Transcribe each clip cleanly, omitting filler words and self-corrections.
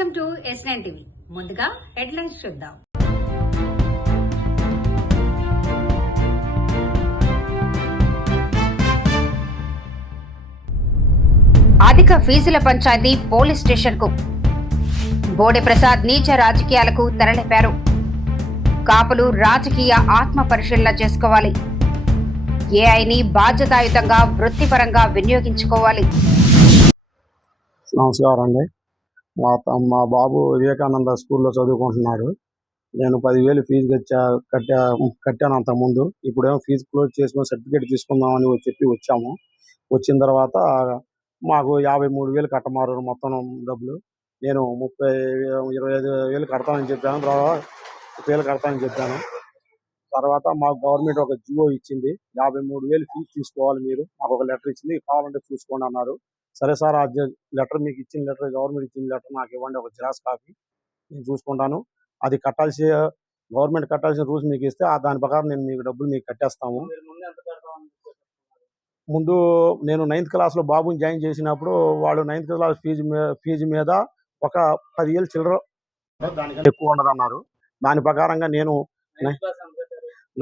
Welcome to S9 TV. ముందుగా headlines చూద్దాం. అధిక ఫీజుల పంచాయతీ పోలీస్ స్టేషన్ కు బోడే ప్రసాద్ నీచ రాజకీయాలకు తెరలేపారు. కాపులు రాజకీయ ఆత్మ పరిశీలన చేసుకోవాలి. ఏఐని బాధ్యతాయుతంగా వృత్తిపరంగా వినియోగించుకోవాలి. నమస్కారం అండి. మా బాబు వివేకానంద స్కూల్లో చదువుకుంటున్నాడు. నేను 10,000 ఫీజు కట్టాను అంతకుముందు. ఇప్పుడేమో ఫీజు క్లోజ్ చేసుకుని సర్టిఫికేట్ తీసుకుందామని చెప్పి వచ్చాము. వచ్చిన తర్వాత మాకు 53,000 కట్టమారు మొత్తం డబ్బులు. నేను 25,000 కడతానని చెప్పాను. 30,000 కడతానని చెప్పాను. తర్వాత మాకు గవర్నమెంట్ ఒక జియో ఇచ్చింది. 53,000 ఫీజు తీసుకోవాలి, మీరు మాకు ఒక లెటర్ ఇచ్చింది, కావాలంటే చూసుకోండి అన్నారు. సరే సార్, ఆ లెటర్ మీకు ఇచ్చిన లెటర్, గవర్నమెంట్ ఇచ్చిన లెటర్ నాకు ఇవ్వండి, ఒక జిరాక్స్ కాపీ, నేను చూసుకుంటాను. అది గవర్నమెంట్ కట్టాల్సిన రూల్స్ మీకు ఇస్తే దాని ప్రకారం నేను మీకు డబ్బులు మీకు కట్టేస్తాము. ముందు నేను 9th క్లాస్లో బాబుని జాయిన్ చేసినప్పుడు వాళ్ళు 9th క్లాస్ ఫీజు మీద ఒక 10,000 చిల్లర, దానికంటే ఎక్కువ ఉండదన్నారు. దాని ప్రకారంగా నేను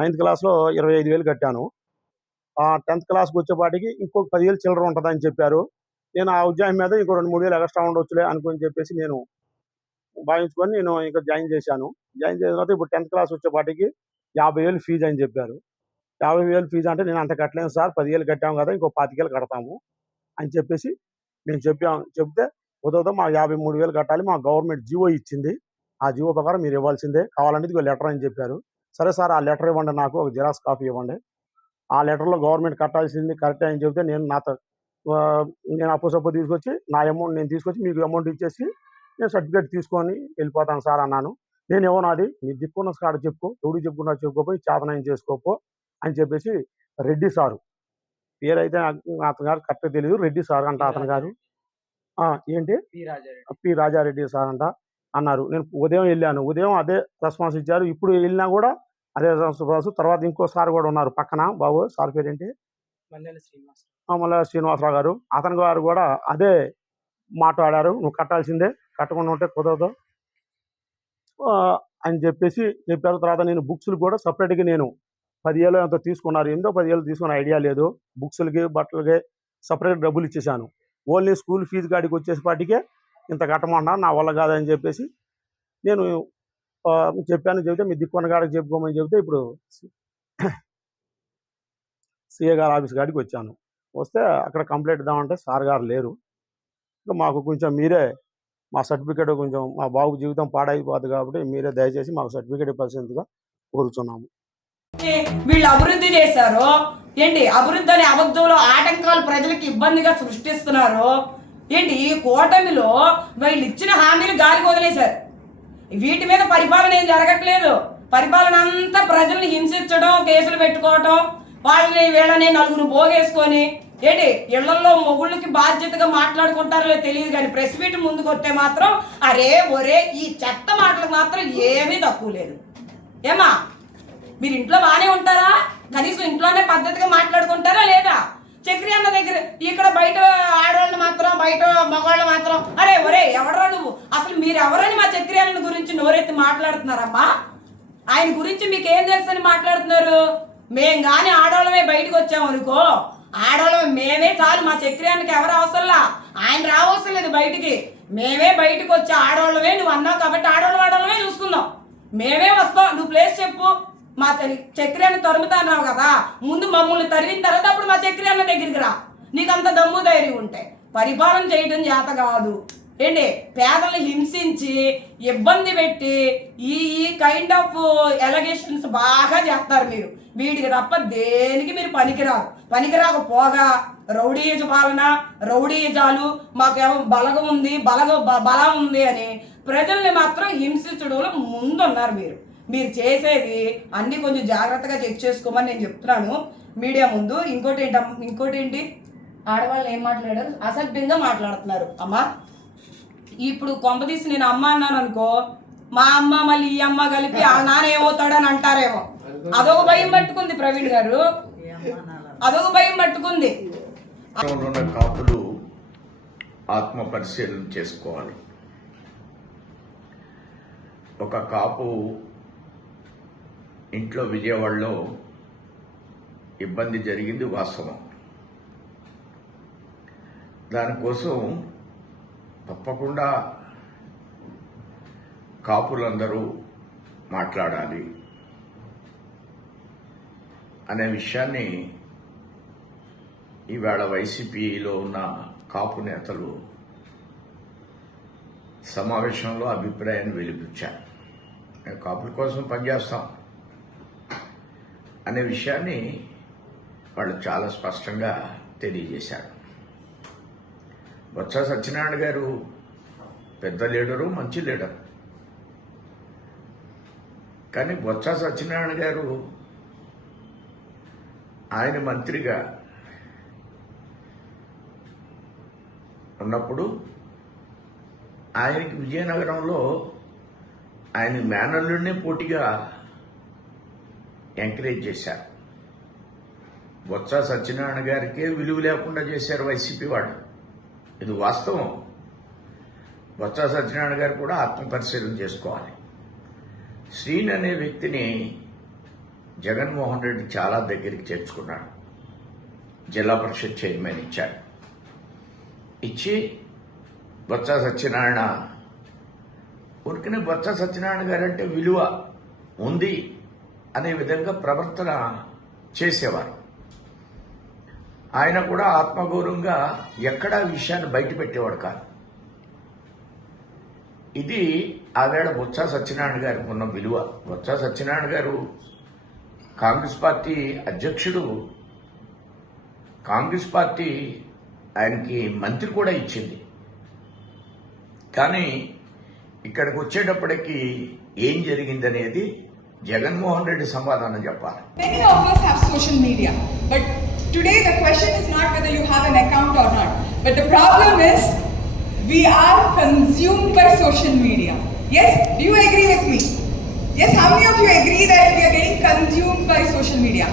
9th క్లాస్లో 25,000 కట్టాను. 10th క్లాస్కి వచ్చేపాటికి ఇంకొక 10,000 చిల్లర ఉంటుందని చెప్పారు. నేను ఆ ఉద్యోగం మీద ఇంకో 2-3,000 ఎక్స్ట్రా ఉండొచ్చులే అనుకుని చెప్పేసి నేను భావించుకొని నేను ఇంకా జాయిన్ చేశాను. జాయిన్ చేసిన తర్వాత ఇప్పుడు 10th క్లాస్ వచ్చేపాటికి 50,000 ఫీజు అని చెప్పారు. 50,000 ఫీజు అంటే నేను అంత కట్టలేను సార్, 10,000 కట్టాము కదా, ఇంకో 25,000 కడతాము అని చెప్పేసి నేను చెప్తే ఉదయం మాకు 53,000 కట్టాలి, మాకు గవర్నమెంట్ జియో ఇచ్చింది, ఆ జియో ప్రకారం మీరు ఇవ్వాల్సిందే, కావాలంటే ఇది లెటర్ అని చెప్పారు. సరే సార్, ఆ లెటర్ ఇవ్వండి, నాకు ఒక జిరాక్స్ కాపీ ఇవ్వండి. ఆ లెటర్లో గవర్నమెంట్ కట్టాల్సింది కరెక్టే అని చెప్తే నేను అప్పు తీసుకొచ్చి నా అమౌంట్ నేను తీసుకొచ్చి మీకు అమౌంట్ ఇచ్చేసి నేను సర్టిఫికేట్ తీసుకొని వెళ్ళిపోతాను సార్ అన్నాను. నేను ఏమన్నా అది నీ దిక్కున్న కాడ చెప్పుకో, ఎవడు చెప్పుకున్నా చెప్పుకోపోయి చేతనాయం చేసుకోపో అని చెప్పేసి రెడ్డి సారు, పేరైతే అతని గారు కరెక్ట్గా తెలియదు, రెడ్డి సార్ అంట అతని గారు, ఏంటి పి రాజారెడ్డి సార్ అంట అన్నారు. నేను ఉదయం వెళ్ళాను, ఉదయం అదే రెస్పాన్స్ ఇచ్చారు. ఇప్పుడు వెళ్ళినా కూడా అదే రెస్పాన్స్. తర్వాత ఇంకో సార్ కూడా ఉన్నారు పక్కన, బాబు సార్ పేరేంటి, మళ్ళీ శ్రీనివాసరావు గారు, అతని గారు కూడా అదే మాట్లాడారు, నువ్వు కట్టాల్సిందే, కట్టకుండా ఉంటే కుదరదు అని చెప్పేసి చెప్పారు. తర్వాత నేను బుక్స్లు కూడా సపరేట్గా నేను 10,000 ఎంతో తీసుకున్నారు, 10,000 తీసుకున్న ఐడియా లేదు. బుక్స్లకి బట్టలకి సపరేట్ డబ్బులు ఇచ్చేసాను. ఓన్లీ స్కూల్ ఫీజు కాడికి వచ్చేసేపాటికే ఇంత కట్టమన్నారు, నా వల్ల కాదని చెప్పేసి నేను చెప్పాను. చెబితే మీ దిక్కున్న కాడికి చెప్పుకోమని చెబితే ఇప్పుడు సిఏ గారి ఆఫీస్ కాడికి వచ్చాను. వస్తే అక్కడ కంప్లైంట్ ఇద్దామంటే సార్ గారు లేరు. ఇంకా మాకు కొంచెం మీరే మా సర్టిఫికేట్, కొంచెం మా బాబు జీవితం పాడైపోతుంది కాబట్టి మీరే దయచేసి మాకు సర్టిఫికేట్ ఇవ్వాల్సిందిగా కోరుచున్నాము. వీళ్ళు అభివృద్ధి చేశారు ఏంటి, అభివృద్ధి అనే అబద్ధంలో ఆటంకాలు ప్రజలకు ఇబ్బందిగా సృష్టిస్తున్నారు ఏంటి. ఈ కూటమిలో వీళ్ళు ఇచ్చిన హామీలు గాలికి వదిలేశారు. వీటి మీద పరిపాలన ఏం జరగట్లేదు. పరిపాలన అంతా ప్రజల్ని హింసించడం, కేసులు పెట్టుకోవటం, వాళ్ళని వీళ్ళని నలుగురు పోగేసుకొని ఏంటి ఇళ్లలో మొగుళ్ళకి బాధ్యతగా మాట్లాడుకుంటారో తెలియదు. కానీ ప్రెస్ మీట్ ముందుకు వస్తే మాత్రం అరే ఒరే ఈ చెత్త మాటలకు మాత్రం ఏమీ తక్కువ లేదు. ఏమా మీరు ఇంట్లో బాగానే ఉంటారా? కనీసం ఇంట్లోనే పద్ధతిగా మాట్లాడుకుంటారా లేదా? చక్రి అన్న దగ్గర ఇక్కడ బయట ఆడవాళ్ళు మాత్రం, బయట మగవాళ్ళు మాత్రం అరే ఒరే ఎవడరా నువ్వు, అసలు మీరు ఎవరని మా చక్రి అన్న గురించి నోరెత్తి మాట్లాడుతున్నారమ్మా? ఆయన గురించి మీకేం తెలుసు అని మాట్లాడుతున్నారు? మేం కానీ ఆడవాళ్ళమే బయటకు వచ్చామనుకో, ఆడవాళ్ళమే మేమే చాలు, మా చక్రియానికి ఎవరు అవసరంలా, ఆయన రావసరం లేదు బయటికి. మేమే బయటకు వచ్చే ఆడవాళ్ళమే, నువ్వు అన్నావు కాబట్టి ఆడవాళ్ళమే చూసుకుందాం, మేమే వస్తాం. నువ్వు ప్లేస్ చెప్పు, మా చక్రియాన్ని తరుముతా అన్నావు కదా, ముందు మమ్మల్ని తరిగిన తర్వాత అప్పుడు మా చక్రియాన్న దగ్గరికి రా, నీకంత దమ్ము ధైర్యం ఉంటే. పరిపాలన చేయడం చేత కాదు ఏంటి, పేదలను హింసించి ఇబ్బంది పెట్టి ఈ కైండ్ ఆఫ్ ఎలిగేషన్స్ బాగా చేస్తారు మీరు. వీటికి తప్ప దేనికి మీరు పనికిరాకపోగా రౌడీజ పాలన, రౌడీజాలు, మాకేమో బలం ఉంది అని ప్రజల్ని మాత్రం హింసించడంలో ముందున్నారు మీరు. మీరు చేసేది అన్ని కొంచెం జాగ్రత్తగా చెక్ చేసుకోమని నేను చెప్తున్నాను మీడియా ముందు. ఇంకోటి ఏంటి ఆడవాళ్ళు ఏం మాట్లాడారు, అసభ్యంగా మాట్లాడుతున్నారు. అమ్మా ఇప్పుడు కొంపదీసి నేను అమ్మ అన్నాను అనుకో, మా అమ్మ మళ్ళీ ఈ అమ్మ కలిపి ఆ నాన్న ఏమవుతాడని అంటారేమో. అదొక భయం పట్టుకుంది ప్రవీణ్ గారు, అదొక భయం పట్టుకుంది. కాపులు ఆత్మ పరిశీలన చేసుకోవాలి. ఒక కాపు ఇంట్లో విజయవాడలో ఇబ్బంది జరిగింది వాస్తవం. దానికోసం తప్పకుండా కాపులందరూ మాట్లాడాలి అనే విషయాన్ని ఈవేళ వైసీపీలో ఉన్న కాపు నేతలు సమావేశంలో అభిప్రాయాన్ని వెలిపించారు. మేము కాపుల కోసం పనిచేస్తాం అనే విషయాన్ని వాళ్ళు చాలా స్పష్టంగా తెలియజేశారు. బొత్స సత్యనారాయణ గారు పెద్ద లీడరు, మంచి లీడర్. కానీ బొత్స సత్యనారాయణ గారు ఆయన మంత్రిగా ఉన్నప్పుడు ఆయనకి విజయనగరంలో ఆయన మేనల్లుడినే పోటీగా ఎంకరేజ్ చేశారు. బొత్స సత్యనారాయణ గారికే విలువ లేకుండా చేశారు వైసీపీ వాడు. ఇది వాస్తవం. బొత్స సత్యనారాయణ గారు కూడా ఆత్మపరిశీలన చేసుకోవాలి. శ్రీన్ అనే వ్యక్తిని జగన్మోహన్ రెడ్డి చాలా దగ్గరికి చేర్చుకున్నాడు. జిల్లా పరిషత్ చైర్మన్ ఇచ్చాడు. ఇచ్చి బొత్స సత్యనారాయణ ఉరికినే బొత్స సత్యనారాయణ గారు అంటే విలువ ఉంది అనే విధంగా ప్రవర్తన చేసేవారు. ఆయన కూడా ఆత్మగౌరవంగా ఎక్కడా విషయాన్ని బయట పెట్టేవాడు కాదు. ఇది ఆవేళ బొత్స సత్యనారాయణ గారికి ఉన్న విలువ. బొత్స సత్యనారాయణ గారు కాంగ్రెస్ పార్టీ అధ్యక్షుడు. కాంగ్రెస్ పార్టీ ఆయనకి మంత్రి కూడా ఇచ్చింది. కానీ ఇక్కడికి వచ్చేటప్పటికి ఏం జరిగిందనేది జగన్మోహన్ రెడ్డి సమాధానం చెప్పాలి. Many of us have social media, but today the question is not whether you have an account or not, but the problem is we are consumed by social media. Yes, do you agree with me? Yes, how many of you agree that we are getting consumed by social media?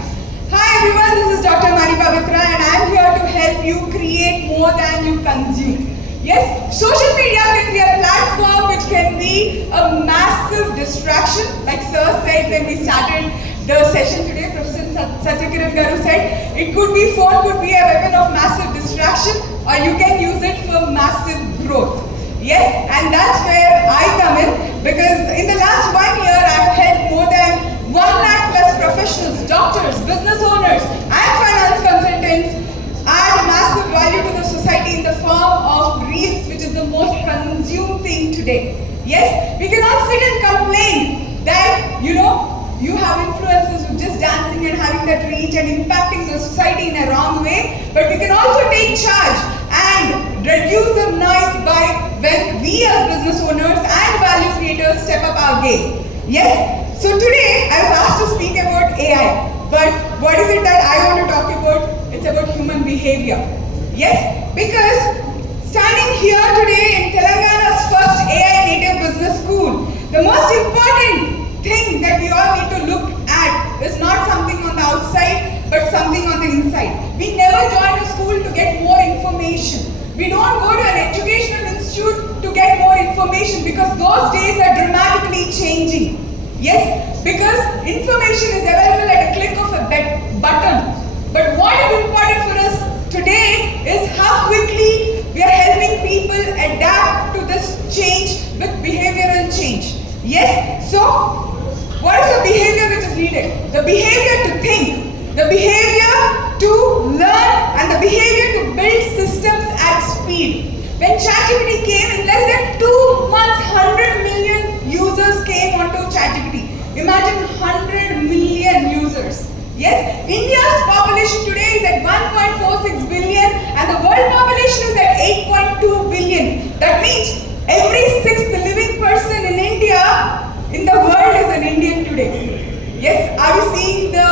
Hi everyone, this is Dr. Mani Pavitra and I am here to help you create more than you consume. Yes, social media can be a platform which can be a massive distraction. Like Sir said when we started the session today, Professor Satyakiran Garu said, phone could be a weapon of massive distraction or you can use it for massive growth. Yes, and that's where I come in because in the last 1 year I have helped more than 1 lakh plus professionals, doctors, business owners and finance consultants add massive value to the society in the form of reels, which is the most consumed thing today. Yes, we cannot sit and complain that, you have influencers who just dancing and having that reach and impacting the society in a wrong way, but we can also take charge and reduce the noise by when we as business owners and value creators step up our game. Yes, so today I was asked to speak about AI, but what is it that I want to talk about? It's about human behavior. Yes, because standing here today in Telangana's first AI native business school, the most important thing that we all need to look at is not something on the outside, but something on the inside. We never join a school to get more information. We don't go to an educational institute to get more information because those days are dramatically changing. Yes, because information is available at a click of that button. But what is important for us today is how quickly we are helping people adapt to this change with behavioral change. Yes, so what is the behavior which is needed? The behavior to think, the behavior to learn and the behavior to build systems at speed. When ChatGPT came, in less than 2 months, 100 million users came onto ChatGPT. Imagine 100 million users. Yes, India's population today is at 1.46 billion and the world population is at 8.2 billion. That means every 6th living person in India, in the world is an Indian today. Yes, are you seeing the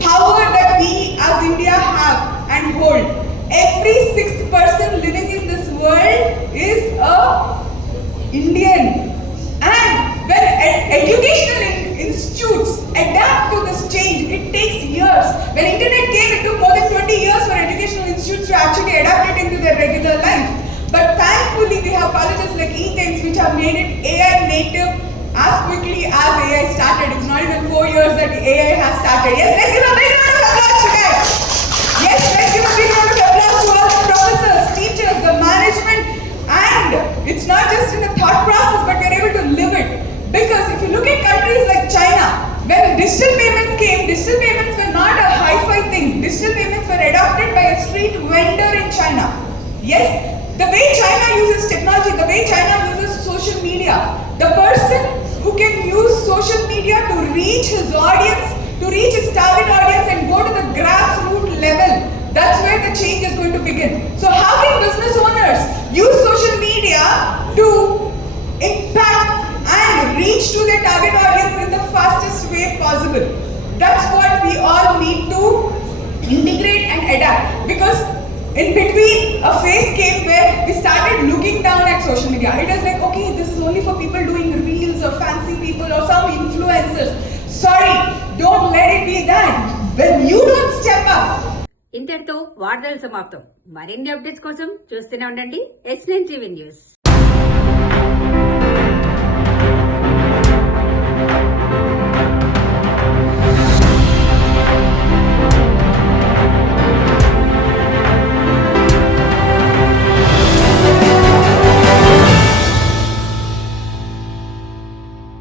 power that we as India have and hold? Every 6th person living in this world is a Indian. And when educational institutes adapt to this change, it takes years. When internet came, it took more than 20 years for educational institutes to actually adapt it into their regular life. But thankfully, we have colleges like ETHINKS which have made it AI native as quickly as AI started. It's not even 4 years that AI has started. Yes, let's give a big round of applause to guys. Yes, let's give a big round of applause to all the professors, teachers, the management, and it's not just in the thought process, but we're able to live it. Because if you look at countries like China, when digital payments came, digital payments were not a hi-fi thing. Digital payments were adopted by a street vendor in China. Yes, the way China uses technology, the way China uses social media, the person who can use social media to reach his audience, to reach his target audience and go to the grassroots level, that's where the change is going to begin. So how can business owners use social media to impact and reach to their target audience in the fastest way possible? That's what we all need to integrate and adapt. Because in between, a phase came where we started looking down at social media. It was like, okay, this is only for people doing reels or fancy people or some influencers. Sorry, don't let it be that. When you don't step up, ఇంతటితో వార్తలు సమాప్తం. మరిన్ని updates కోసం చూస్తూనే ఉండండి S9 TV news.